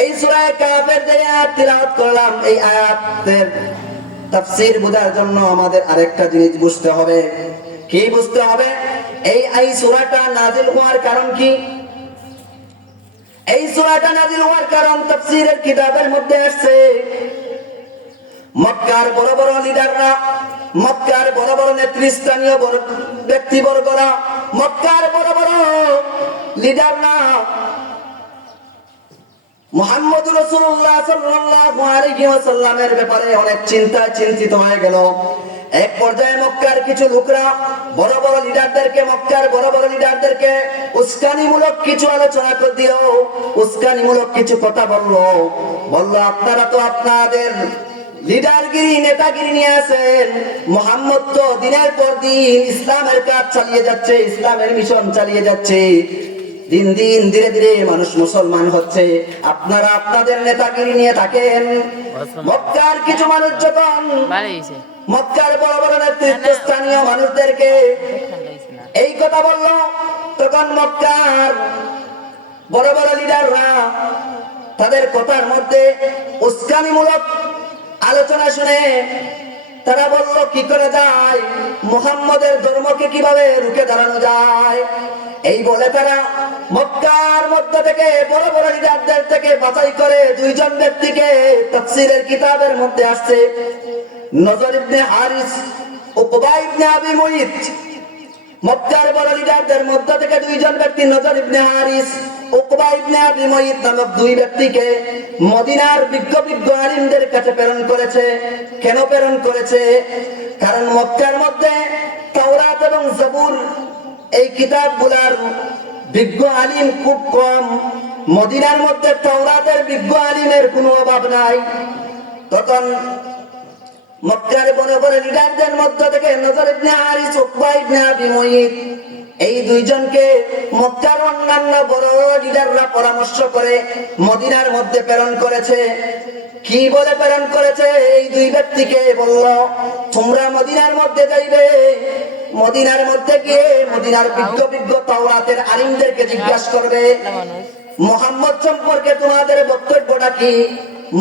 এই সূরা কাফের যে আয়াত তিলাওয়াত করলাম, এই আয়াতের তাফসীর বোঝার জন্য আমাদের আরেকটা জিনিস বুঝতে হবে। কি বুঝতে হবে? এই সূরাটা নাযিল হওয়ার কারণ কি? এই সূরাটা নাযিল হওয়ার কারণ তাফসীরের কিতাবের মধ্যে আসছে, মক্কার বড় বড় লিডাররা, মক্কার বড় বড় নেতৃস্থানীয় ব্যক্তিবর্গরা, মক্কার বড় বড় লিডাররা মুহাম্মদুর রাসূলুল্লাহ সাল্লাল্লাহু আলাইহি ওয়াসাল্লামের ব্যাপারে অনেক চিন্তিত হয়ে গেল। এক পর্যায়ে মক্কার কিছু লোকরা বড় বড় লিডারদেরকে, মক্কার বড় বড় লিডারদেরকে উস্কানিমূলক কিছু আলোচনা করে দিল, উস্কানিমূলক কিছু কথা বলল। আপনারা তো আপনাদের লিডারগিরি, নেতাগিরি নিয়ে আছেন, মুহাম্মদ তো দিনের পর দিন ইসলামের কাজ চালিয়ে যাচ্ছে, ইসলামের মিশন চালিয়ে যাচ্ছে, দিন দিন ধীরে ধীরে মানুষ মুসলমান হচ্ছে, আপনারা আপনাদের নেতাগিরি নিয়ে থাকেন। মক্কার কিছু মানুষ যখন মক্কার বড় বড় নেতৃত্বস্থানীয় মানুষদেরকে এই কথা বলল, তখন মক্কার বড় বড় লিডাররা তাদের কথার মধ্যে উস্কানিমূলক আলোচনা শুনে তারা বলল, কি করে যায়, মুহাম্মদের ধর্মকে কিভাবে রুখে দাঁড়ানো যায়। এই বলে তারা মক্কার মধ্যে থেকে বড় বড় লিডারদের থেকে বাছাই করে দুইজন ব্যক্তিকে তাফসীরের কিতাবের মধ্যে আসছে, নজর ইবনে হারিস, উকবা ইবনে আবি মুইত। মক্কার বড় লিডারদের মধ্যে থেকে দুইজন ব্যক্তি, নজর ইবনে হারিস, উকবা ইবনে আবি মুইত নামক দুই ব্যক্তিকে মদিনার বিজ্ঞ আলিমদের কাছে প্রেরণ করেছে। কেন প্রেরণ করেছে? কারণ মক্কার মধ্যে তাওরাত এবং জাবুর এই কিতাবগুলার বিজ্ঞ আলিম খুব কম, মদিনার মধ্যে তাওরাতের বিজ্ঞ আলিমের কোনো অভাব নাই। তখন মক্কার বড় বড় লিডারদের মধ্য থেকে নজর ইবনে হারিস, উকবা ইবনে আবি মুইত এই দুইজনকে মক্কার অন্যান্য বড় লিডাররা পরামর্শ করে মদিনার মধ্যে প্রেরণ করেছে। কি বলে প্রেরণ করেছে? এই দুই ব্যক্তিকে বলল, তোমরা মদিনার মধ্যে যাইবে, মদিনার মধ্যে গিয়ে মদিনার বিজ্ঞ তাওরাতের আলিমদেরকে জিজ্ঞাসা করবে, মুহাম্মদ সম্পর্কে তোমাদের বক্তব্যটা কি,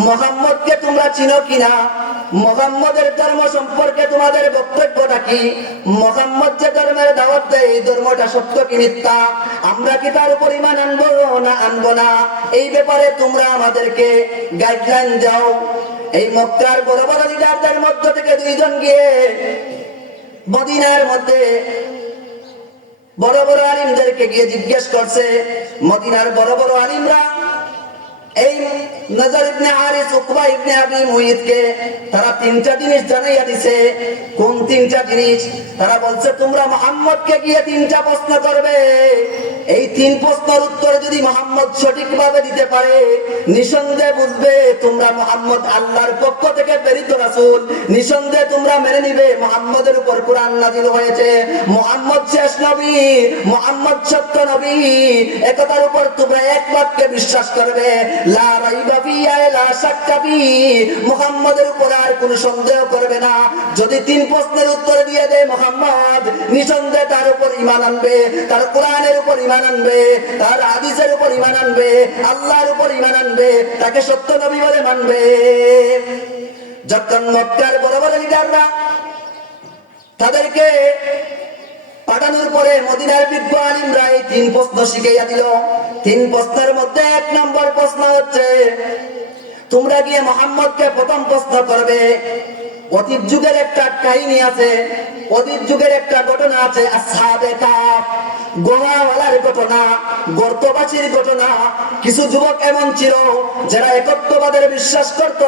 মুহাম্মদকে তোমরা চিনো কিনা, মুহাম্মদের ধর্ম সম্পর্কে তোমাদের বক্তব্যটা কি, মুহাম্মদ যে ধর্মের দাওয়াত দেয় এই ধর্মটা সত্য কি মিথ্যা, আমরা কি তার উপর ঈমান আনবো না আনবো না, এই ব্যাপারে তোমরা আমাদেরকে গাইডলাইন দাও। এই মক্কার বড় বড় লিডারদের মধ্য থেকে দুইজন গিয়ে মদিনার মধ্যে বড় বড় আলিমদেরকে গিয়ে জিজ্ঞেস করছে। মদিনার বড় বড় আলিমরা এই নজর ইবনে হারিস, উকবা ইবনে আবি মুইতকে তারা তিনটা জিনিস জানাইয়া দিছে। কোন তিনটা জিনিস? তারা বলছে, তোমরা মুহাম্মদকে গিয়ে তিনটা প্রশ্ন করবে, এই তিন প্রশ্নের উত্তরে যদি মুহাম্মদ সঠিকভাবে দিতে পারে, নিঃসন্দেহে বুঝবে তোমরা মুহাম্মদ আল্লাহর পক্ষ থেকে প্রেরিত রাসূল, নিঃসন্দেহে তোমরা মেনে নিবে মুহাম্মদের উপর কোরআন নাযিল হয়েছে, মুহাম্মদ শেষ নবী, মুহাম্মদ সত্য নবী, একতার উপর তোমরা এক বাক্যে বিশ্বাস করবে, লা রাইবা ফিহা লা শাক্কা ফিহি, মুহাম্মদের উপর আর কোনো সন্দেহ করবে না। যদি তিন প্রশ্নের উত্তর দিয়ে দেয় মুহাম্মদ, নিঃসন্দেহে তার উপর ঈমান আনবে, তার কোরআনের উপর ঈমান আনবে, তার হাদিসের উপর ঈমান আনবে, আল্লাহর উপর ঈমান আনবে, তাকে সত্য নবী বলে মানবে। যখন মক্কার বড় বড় লিডাররা তাদেরকে পাঠানোর পরে মদিনার বিজ্ঞ আলিমরা এই তিন প্রশ্ন শিখাইয়া দিল। তিন প্রশ্নের মধ্যে এক নম্বর প্রশ্ন হচ্ছে, তোমরা গিয়ে মুহাম্মদকে প্রথম প্রশ্ন করবে, অতীত যুগের একটা কাহিনী আছে, অতীত যুগের একটা ঘটনা আছে, আসহাবে কাফ, গোহাওয়ালার ঘটনা, গর্তবাসীর ঘটনা। কিছু যুবক এমন ছিল যারা একত্ববাদের বিশ্বাস করত,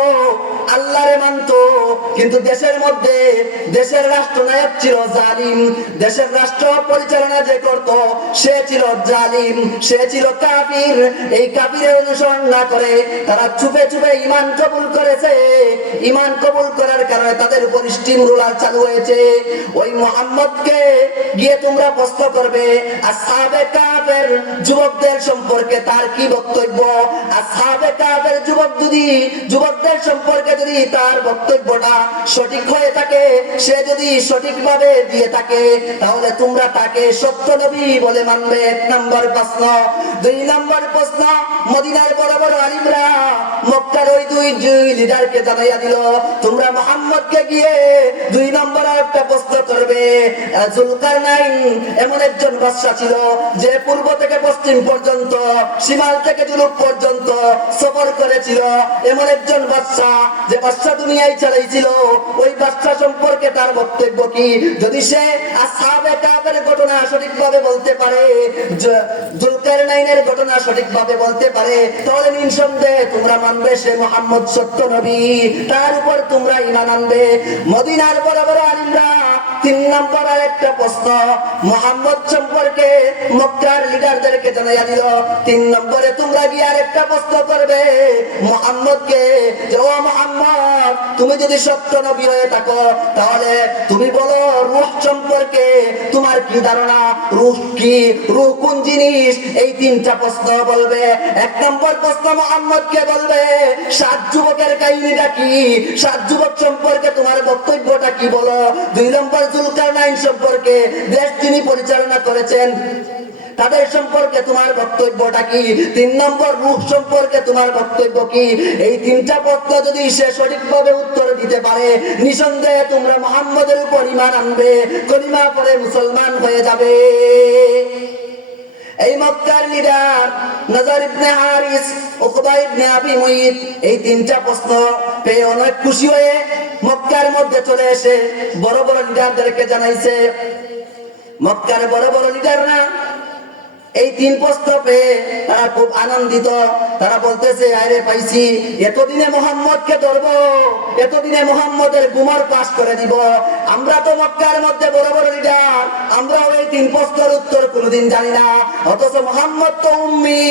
আল্লাহরে মানত, কিন্তু দেশের মধ্যে দেশের রাষ্ট্রনায়ক ছিল জালিম, দেশের রাষ্ট্র পরিচালনা যে করত সে ছিল জালিম, সে ছিল কাফির। এই কাফিরের অনুসরণ না করে তারা চুপে চুপে ঈমান কবুল করেছে। ঈমান কবুল করার কারণে তাদের উপর স্টিম রোলার চালু হয়েছে। ওই মুহাম্মদকে গিয়ে তোমরা প্রশ্ন করবে আসহাবে কাফের যুবকদের সম্পর্কে তার কি বক্তব্য। আসহাবে কাফের যুবকদের সম্পর্কে যদি তার বক্তব্যটা সঠিক হয়ে থাকে, সে যদি সঠিকভাবে দিয়ে থাকে, তাহলে তোমরা তাকে সত্য নবী বলে মানবে। এক নম্বর প্রশ্ন। দুই নম্বর প্রশ্ন, মদিনার বড় বড় আলিমরা দুই লিডারকে জানাইয়া দিল, তোমরা মুহাম্মদকে গিয়ে 2 নম্বর একটা প্রশ্ন করবে। জুলকারনাইন এমন একজন বাদশা ছিল যে পূর্ব থেকে পশ্চিম পর্যন্ত, শিমাল থেকে জুনুব পর্যন্ত সফর করেছিল। এমন একজন বাদশা, যে বাদশা দুনিয়ায় চালাইছিল, ওই বাদশা সম্পর্কে তার বক্তব্য কি? যদি সে আসহাবে কাফের ঘটনা সঠিকভাবে বলতে পারে, জুলকারনাইনের ঘটনা সঠিকভাবে বলতে পারে, তাহলে নিঃসন্দেহে তোমরা মানবে সে মুহাম্মদ সত্য নবী, তার উপর তোমরা ঈমান আনবে। মদিনার বড় বড় আলিমরা 3 নম্বর আরেকটা প্রশ্ন মুহাম্মদ সম্পর্কে মক্কার লিডারদেরকে জানাইয়া দিল। 3 নম্বরে তোমরা গিয়ে আরেকটা প্রশ্ন করবে মুহাম্মদকে, যে ও মুহাম্মদ, তুমি যদি সত্য নবী হয়ে থাকো তাহলে তুমি বলো রূহ সম্পর্কে তোমার কি ধারণা? রূহ কি? রূহ কোন জিনিস? এই 3টা প্রশ্ন বলবে। 1 নম্বর প্রশ্ন মুহাম্মদকে বলবে 7 যুবকের কাহিনীটা কি? 7 যুবক সম্পর্কে তোমার বক্তব্যটা কি বলো। 2 নম্বর জুলকারনাইন সম্পর্কে, দেশ যিনি পরিচালনা করেছেন, তাদের সম্পর্কে তোমার বক্তব্যটা কি? 3 নম্বর রূহ সম্পর্কে তোমার বক্তব্য কি? এই 3টা প্রশ্ন যদি সে সঠিকভাবে উত্তর দিতে পারে, নিঃসন্দেহে তোমরা মুহাম্মদের উপর ঈমান আনবে, কলিমা পড়ে মুসলমান হয়ে যাবে। এই মক্কার লিডার নজর ইবনে হারিস, উকবা ইবনে আবি মুইত এই 3টা প্রশ্ন পেয়ে অনেক খুশি হয়ে মক্কার মধ্যে চলে এসে বড় বড় লিডারদেরকে জানাইছে। মক্কার বড় বড় লিডাররা এই 3 প্রশ্ন পেয়ে তারা খুব আনন্দিত। তারা বলতেছে, আরে পাইছি, এতদিনে মুহাম্মদকে ধরবো, এতদিনে মুহাম্মদের গুমর পাস করে দিব। আমরা তো মক্কার মধ্যে বড় বড় লিডার, আমরা ওই 3 প্রশ্নের উত্তর কোনোদিন জানি না। অথচ মুহাম্মদ তো উম্মি,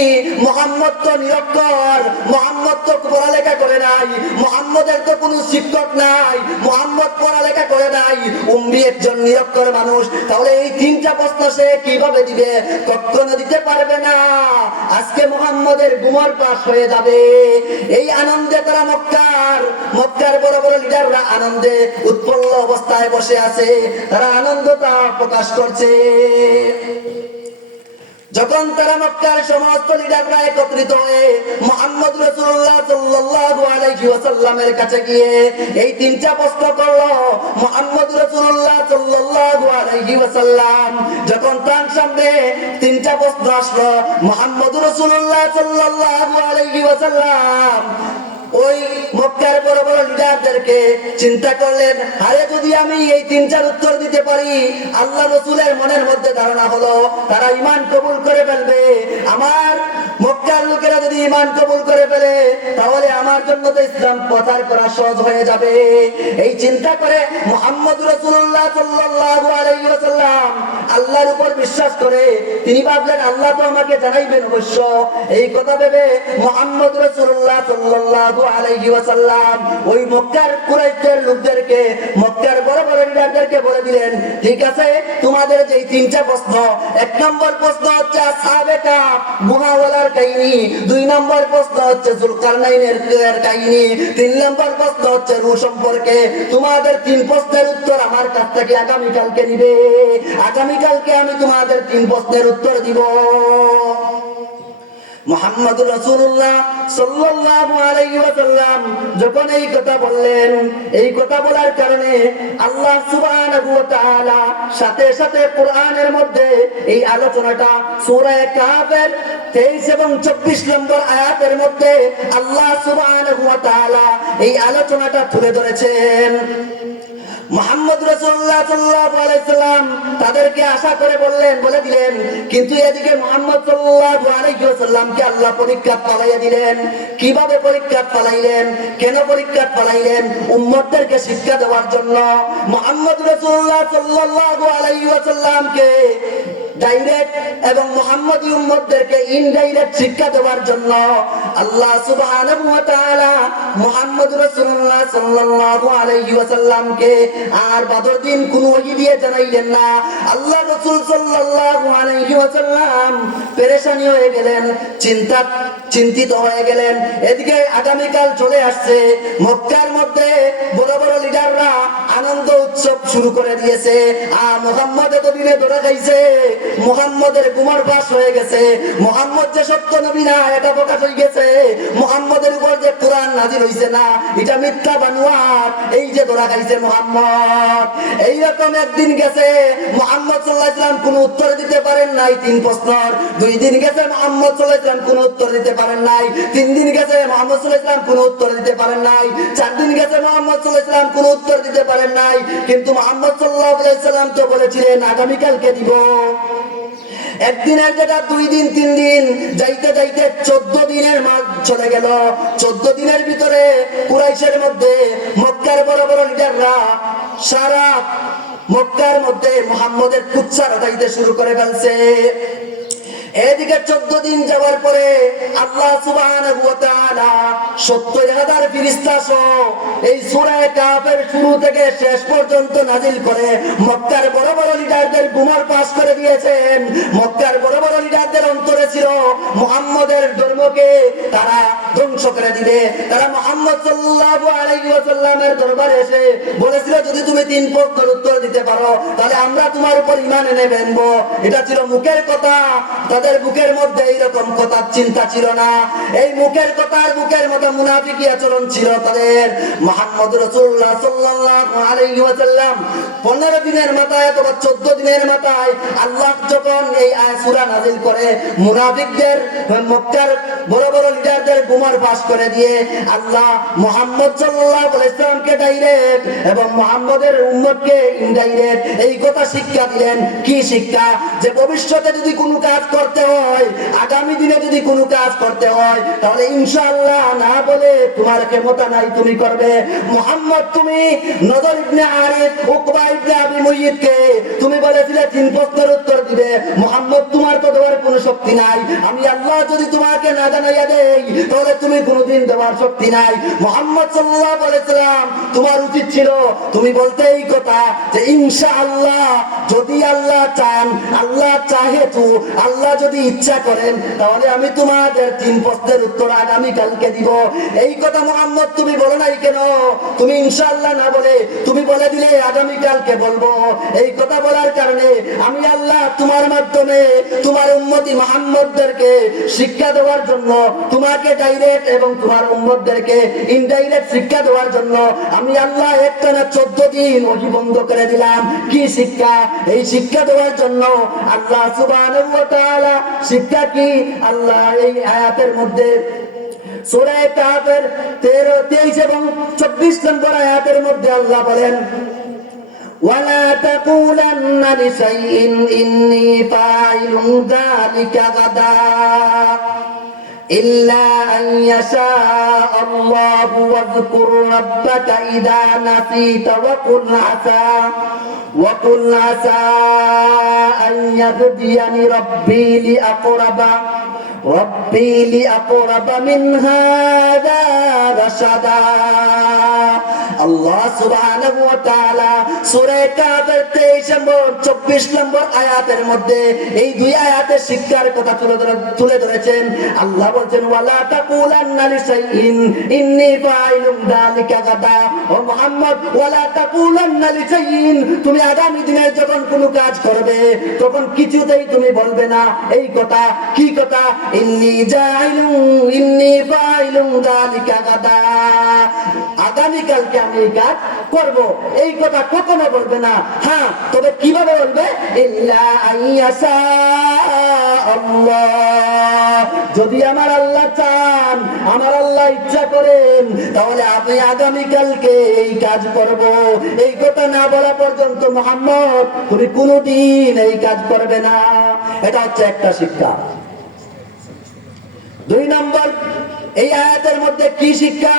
মুহাম্মদ তো নিরক্ষর, মুহাম্মদ তো পড়ালেখা করে নাই, মুহাম্মদের তো কোনো শিক্ষক নাই, মুহাম্মদ পড়ালেখা করে নাই, উম্মি একজন নিরক্ষর মানুষ। তাহলে এই 3টা প্রশ্ন সে কিভাবে দিবে? কখনো দিতে পারবে না। আজকে মুহাম্মদের গুমর পাস হয়ে যাবে। এই আনন্দে তারা মক্কার বড় বড় লিডাররা আনন্দে উৎপন্ন অবস্থায় বসে আছে, তারা আনন্দটা প্রকাশ করছে। যখন তারা মক্কার সমস্ত লিডাররা একত্রিত হয়ে মুহাম্মদ রাসূলুল্লাহ সাল্লাল্লাহু আলাইহি ওয়াসাল্লামের কাছে গিয়ে এই 3টা প্রশ্ন করলো, মুহাম্মদ রাসূলুল্লাহ সাল্লাল্লাহু আলাইহি ওয়াসাল্লাম যখন তার সামনে 3টা প্রশ্ন আসলো, মুহাম্মদ রাসূলুল্লাহ সাল্লাল্লাহু আলাইহি ওয়াসাল্লাম ওই মক্কার বড় বড় লিডারদেরকে চিন্তা করলেন, আরে যদি আমি এই 3টার উত্তর দিতে পারি, আল্লাহ রাসূলের মনের মধ্যে ধারণা হলো তারা ঈমান কবুল করে ফেলবে। আমার মক্কার লোকেরা যদি ঈমান কবুল করে ফেলে, তাহলে আমার জন্য তো ইসলাম প্রচার করা সহজ হয়ে যাবে। এই চিন্তা করে মুহাম্মদ রাসূলুল্লাহ সাল্লাল্লাহু আলাইহি ওয়াসাল্লাম আল্লাহর উপর বিশ্বাস করে তিনি ভাবলেন, আল্লাহ তো আমাকে জানাইবেন অবশ্য। এই কথা ভেবে মুহাম্মদ রাসূলুল্লাহ সাল্লাল্লাহু আলাইহি ওয়াসাল্লাম ওই মক্কার কুরাইশদের লোকদেরকে, মক্কার বড় বড় লিডারদেরকে বলে দিলেন, ঠিক আছে, তোমাদের যে 3টা প্রশ্ন, 1 নম্বর প্রশ্ন হচ্ছে আসহাবে কাফ গুহাওয়ালার কাহিনী, 2 নম্বর প্রশ্ন হচ্ছে জুলকারনাইনের কাহিনী, 3 নম্বর প্রশ্ন হচ্ছে রূহ সম্পর্কে। তোমাদের 3 প্রশ্নের উত্তর আমার কাছ থেকে আগামীকালকে নিবে। আগামীকালকে আমি তোমাদের 3 প্রশ্নের উত্তর দিব। মুহাম্মদুর রাসূলুল্লাহ সাল্লাল্লাহু আলাইহি ওয়াসাল্লাম যখন এই কথা বললেন, এই কথা বলার কারণে আল্লাহ সুবহানাহু ওয়া তাআলা সাথে সাথে কোরআনের মধ্যে এই আলোচনাটা সূরা কাফের 23 এবং 24 নম্বর আয়াতের মধ্যে আল্লাহ সুবহানাহু ওয়া তাআলা এই আলোচনাটা তুলে ধরেছেন। মুহাম্মদ রাসূলুল্লাহ সাল্লাল্লাহু আলাইহি ওয়াসাল্লাম তাদেরকে আশা করে বলে দিলেন, কিন্তু এদিকে মুহাম্মদ সাল্লাল্লাহু আলাইহি ওয়াসাল্লামকে আল্লাহ পরীক্ষা পালাইয়া দিলেন। কিভাবে পরীক্ষা পালাইলেন? কেন পরীক্ষা পালাইলেন? উম্মতদেরকে শিক্ষা দেওয়ার জন্য। মুহাম্মদ রাসূলুল্লাহ সাল্লাল্লাহু আলাইহি ওয়াসাল্লামকে ডাইরেক্ট এবং মুহাম্মদী উম্মতদেরকে ইনডাইরেক্ট শিক্ষা দেওয়ার জন্য আল্লাহ সুবহানাহু ওয়া তাআলা মুহাম্মদ রাসূলুল্লাহ সাল্লাল্লাহু আলাইহি ওয়াসাল্লামকে আর বদর দিন কোন ওহী দিয়ে জানাইলেন না। আল্লাহ রাসূল সাল্লাল্লাহু আলাইহি ওয়াসাল্লাম পেরেশানি হয়ে গেলেন, চিন্তিত হয়ে গেলেন। এদিকে আগামীকাল চলে আসছে, মক্কার মধ্যে বড় বড় লিডাররা আনন্দ উৎসব শুরু করে দিয়েছে। আর মুহাম্মদ এতদিনে ধরে খাইছে, মুহাম্মদের গুমর পাস হয়ে গেছে, মুহাম্মদ যে সত্য নবী না এটা প্রকাশ হয়ে গেছে, মুহাম্মদের উপর যে কোরআন নাজিল হইছে না, এটা মিথ্যা বানোয়াট, এই যে ধরা খাইছে মুহাম্মদ। এইরকম একদিন গেছে মুহাম্মদ সাল্লাল্লাহু আলাইহি ওয়াসাল্লাম কোনো উত্তর দিতে পারেন নাই 3 প্রশ্নের। 2 দিন গেছে মুহাম্মদ সাল্লাল্লাহু আলাইহি ওয়াসাল্লাম কোনো উত্তর দিতে পারেন নাই। 3 দিন গেছে মুহাম্মদ সাল্লাল্লাহু আলাইহি ওয়াসাল্লাম কোনো উত্তর দিতে পারেন নাই। 4 দিন গেছে মুহাম্মদ সাল্লাল্লাহু আলাইহি ওয়াসাল্লাম কোনো উত্তর দিতে পারেন নাই। কিন্তু মুহাম্মদ সাল্লাল্লাহু আলাইহি ওয়াসাল্লাম তো বলেছিলেন আগামী কালকে দিব। একদিনের জায়গা 2 দিন 3 দিন যাইতে যাইতে 14 দিনের মাস চলে গেল। 14 দিনের ভিতরে কুরাইশের মধ্যে মক্কার বড় বড় লিডাররা সারা মক্কার মধ্যে মুহাম্মদের কুৎসা রটাইতে শুরু করে ফেলছে। এদিকে 14 দিন যাওয়ার পরে আল্লাহ সুবহানাহু ওয়া তাআলা 70,000 ফেরেশতা সহ এই সূরা কাফের শুরু থেকে শেষ পর্যন্ত নাজিল করে মক্কার বড় বড় লিডারদের গুমর পাস করে দিয়েছেন। মক্কার বড় বড় লিডারদের অন্তরে ছিল মুহাম্মদের ধর্মকে তারা ধ্বংস করে দিবে। তারা মুহাম্মদ সাল্লাল্লাহু আলাইহি ওয়াসাল্লামের দরবারে এসে বলেছিল যদি তুমি 3 প্রশ্নের উত্তর দিতে পারো তাহলে আমরা তোমার উপর ঈমান এনে নেব। এটা ছিল মুখের কথা, তাদের বুকের মধ্যে এইরকম কথা চিন্তা ছিল না। এই মুখের কথা আর বুকের মধ্যে মুনাফিকি আচরণ ছিল তাদের। মুহাম্মদ রাসূলুল্লাহ সাল্লাল্লাহু আলাইহি ওয়াসাল্লাম 15 দিনের মাথায় অথবা 14 দিনের মাথায় আল্লাহ যখন এই সূরা নাযিল করে মুনাফিকদের মক্কার বড় বড় লিডারদের গুমর পাস করে দিয়ে আল্লাহ মুহাম্মদ সাল্লাল্লাহু আলাইহি ওয়াসাল্লামকে ডাইরেক্ট এবং মুহাম্মদের উম্মতকে ইনডাইরেক্ট এই কথা শিক্ষা দিলেন। কি শিক্ষা? যে ভবিষ্যতে যদি কোনো কাজ করতে হয়, আগামী দিনে যদি কোনো কাজ করতে হয় তাহলে ইনশাআল্লাহ না বলে তোমার ক্ষমতা নাই, তুমি করবে। মুহাম্মদ তুমি নজর ইবনে আরিফ, উকবা ইবনে আবি মুইয়িদকে তুমি বলেছিলে 3 প্রশ্নের উত্তর দিবে। মুহাম্মদ তোমার তো দেওয়ার কোনো শক্তি নাই। আমি আল্লাহ যদি তোমাকে না জানাইয়া দেই তাহলে তুমি কোনোদিন দেওয়ার শক্তি নাই। মুহাম্মদ সাল্লাল্লাহু আলাইহি ওয়াসাল্লাম তোমার উচিত ছিল তুমি বলতে এই কথা যে ইনশাআল্লাহ যদি আল্লাহ চান, আল্লাহ চাহে তো আল্লাহ যদি ইচ্ছা করেন তাহলে আমি তোমাদের 3 প্রশ্নের উত্তর আগামী কালকে দিব। এই কথা মুহাম্মদ তুমি বলো নাই কেন? তুমি ইনশাআল্লাহ না বলে তুমি বলে দিলে আগামী কালকে বলবো। এই কথা বলার কারণে আমি আল্লাহ তোমার মাধ্যমে তোমার উম্মতি মুহাম্মদদেরকে শিক্ষা দেওয়ার জন্য, তোমাকে ডাইরেক্ট এবং তোমার উম্মতদেরকে ইনডাইরেক্ট শিক্ষা দেওয়ার জন্য আমি আল্লাহ একটানা 14 দিন ওহী বন্ধ করে দিলাম। কি শিক্ষা? এই শিক্ষা দেওয়ার জন্য আল্লাহ সুবহানাহু ওয়া তাআলা শিক্ষা কি আল্লাহ এই আয়াতের মধ্যে সূরা কাফের 13, 23 এবং 24 নম্বর আয়াতের মধ্যে আল্লাহ বলেন ولا تقولن لشيء إني فاعل ذلك غدا إلا أن يشاء الله واذكر ربك إذا نسيت وقل عسى أن يهديني ربي لأقرب من هذا رشدا। আল্লাহ সুবহানাহু ওয়া তাআলা সূরা কাফের 23 নম্বর 24 নম্বর আয়াতের মধ্যে এই 2 আয়াতের শিক্ষার কথা তুলে ধরেছেন। আল্লাহ বলেন ওয়ালা তাকুলান্না লিশাইইন ইন্নী ফাইলুম যালিকা গাদা। ও মুহাম্মদ ওয়ালা তাকুলান্না লিশাইইন, তুমি আগামী দিনে যখন কোনো কাজ করবে তখন কিছুতেই তুমি বলবে না এই কথা। কি কথা? ইন্নী ফাইলুম যালিকা গাদা, আগামী কালকে আমি এই কাজ করব, এই কথা কখনো বলবে না। হ্যাঁ, তবে কিভাবে বলবে? ইল্লা আইয়াশা আল্লাহ, যদি আমার আল্লাহ চান, আমার আল্লাহ ইচ্ছা করেন তাহলে আমি আগামী কালকে এই কাজ করব। এই কথা না বলা পর্যন্ত মুহাম্মদ তুমি কোনোদিন এই কাজ করবে না। এটা হচ্ছে একটা শিক্ষা। 2 নম্বর এই আয়াতের মধ্যে কি শিক্ষা?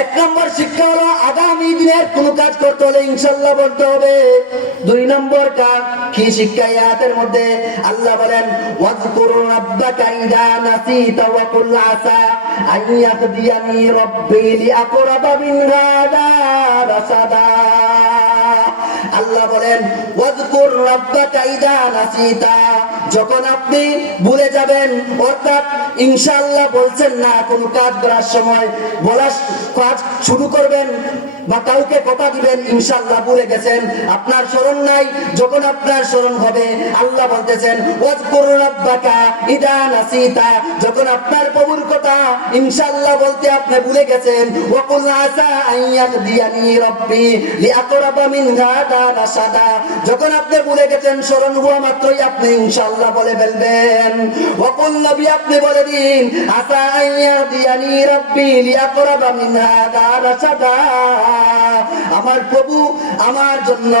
1 নম্বর শিক্ষা হলো আগামী দিনের কোন কাজ করতে হলে ইনশাআল্লাহ বলতে হবে। 2 নম্বর কাজ কি শিক্ষা? আয়াতের মধ্যে আল্লাহ বলেন ওয়াজকুর রাব্বাকা ইযা নাসিতা ওয়া কুল আসা আন ইয়াহদিয়ানি রাব্বি লিআকরাবা মিন হাদা রাসাদা। আল্লাহ বলেন ওয়াজকুর রাব্বাকা ইযা নাসিতা, যখন আপনি ভুলে যাবেন, অর্থাৎ ইনশাআল্লাহ বলছেন না কোন কাজ করার সময়, বলার কাজ শুরু করবেন বা কাউকে কথা দিবেন, ইনশাআল্লাহ ভুলে গেছেন, আপনার স্মরণ নাই, যখন আপনার স্মরণ হবে আল্লাহ বলতেছেন ওয়াজকুর রাব্বাকা ইযা নাসিতা, যখন আপনার প্রভুর কথা ইনশাআল্লাহ বলতে আপনি ভুলে গেছেন, ওয়াকুল আসা আইয়াহদিয়ানি রাব্বি লিআকরাবা মিন হাদা রাশাদা, যখন আপনি ভুলে গেছেন স্মরণ হওয়া মাত্রই আপনি ইনশাআল্লাহ বলে ফেলবেন। ওয়াকুল নবী আপনি বলে দিন আসা আইয়াহদিয়ানি রাব্বি লিআকরাবা মিন হাদা রাশাদা, আমার প্রভু আমার জন্য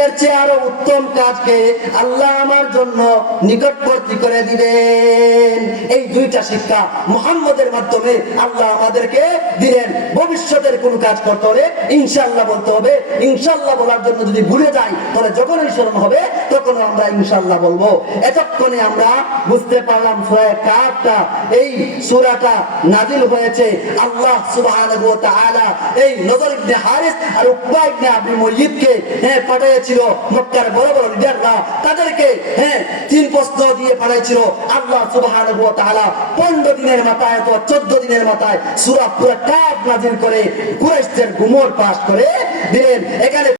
এর চেয়ে আরো উত্তম কাজকে আল্লাহ আমার জন্য নিকটবর্তী করে দিবেন। এই দুইটা শিক্ষা মুহাম্মদের মাধ্যমে আল্লাহ আমাদেরকে দিলেন। ভবিষ্যতের কোন কাজ করতে হলে ইনশাআল্লাহ বলতে হবে, ইনশাআল্লাহ বলার জন্য যদি ভুলে যাই তাহলে যখনই স্মরণ হবে তখন আমরা ইনশাআল্লাহ বলবো। এতক্ষণে আমরা বুঝতে পারলাম সূরা কাফটা, এই সূরাটা নাযিল হয়েছে আল্লাহ সুবহানাহু ওয়া তাআলা এই নজর ইবনে হারিস আর উকবা ইবনে আবি মুয়্যিদকে পাঠিয়েছিল মক্কার বড় বড় লিডাররা, তাদেরকে তিন প্রশ্ন দিয়ে পাঠিয়েছিল আল্লাহ সুবহানাহু ওয়া তাআলা। 15 দিনের মাথায় অথবা 14 দিনের মাথায় সূরা পুরা কাফ নাযিল করে কুরাইশদের গুমর পাস করে দিলেন। এখানে